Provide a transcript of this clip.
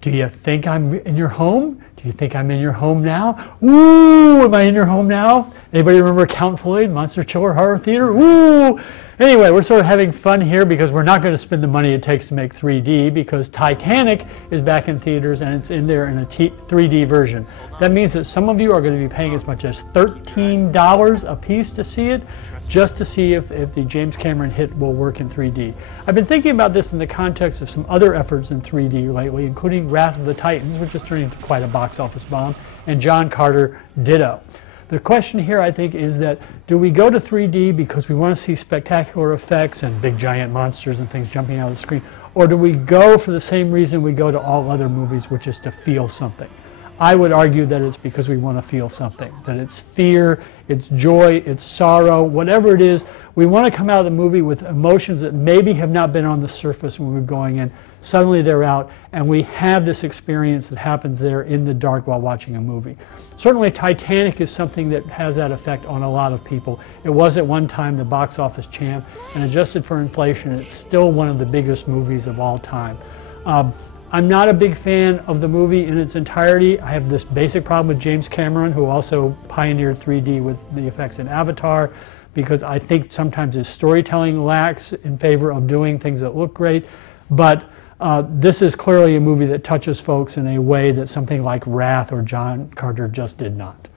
Do you think I'm in your home? Do you think I'm in your home now? Ooh, am I in your home now? Anybody remember Count Floyd, Monster Chiller Horror Theater? Ooh! Anyway, we're sort of having fun here because we're not going to spend the money it takes to make 3D, because Titanic is back in theaters and it's in there in a 3D version. That means that some of you are going to be paying as much as $13 a piece to see it, just to see if the James Cameron hit will work in 3D. I've been thinking about this in the context of some other efforts in 3D lately, including Wrath of the Titans, which is turning into quite a box office bomb, and John Carter, ditto. The question here, I think, is that do we go to 3D because we want to see spectacular effects and big giant monsters and things jumping out of the screen, or do we go for the same reason we go to all other movies, which is to feel something? I would argue that it's because we want to feel something, that it's fear, it's joy, it's sorrow, whatever it is. We want to come out of the movie with emotions that maybe have not been on the surface when we're going in. Suddenly they're out, and we have this experience that happens there in the dark while watching a movie. Certainly Titanic is something that has that effect on a lot of people. It was at one time the box office champ, and adjusted for inflation, it's still one of the biggest movies of all time. I'm not a big fan of the movie in its entirety. I have this basic problem with James Cameron, who also pioneered 3D with the effects in Avatar, because I think sometimes his storytelling lacks in favor of doing things that look great. But this is clearly a movie that touches folks in a way that something like Wrath or John Carter just did not.